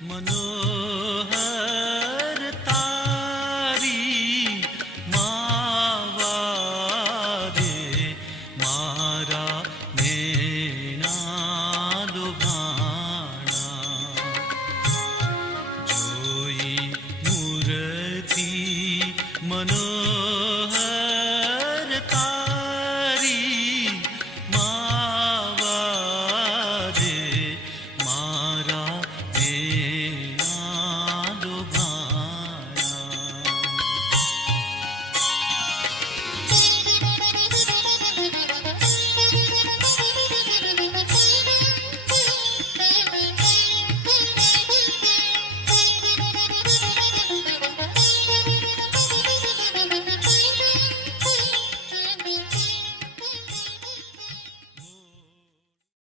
तारी मारा नेना दुभाणा जो मुरती मनो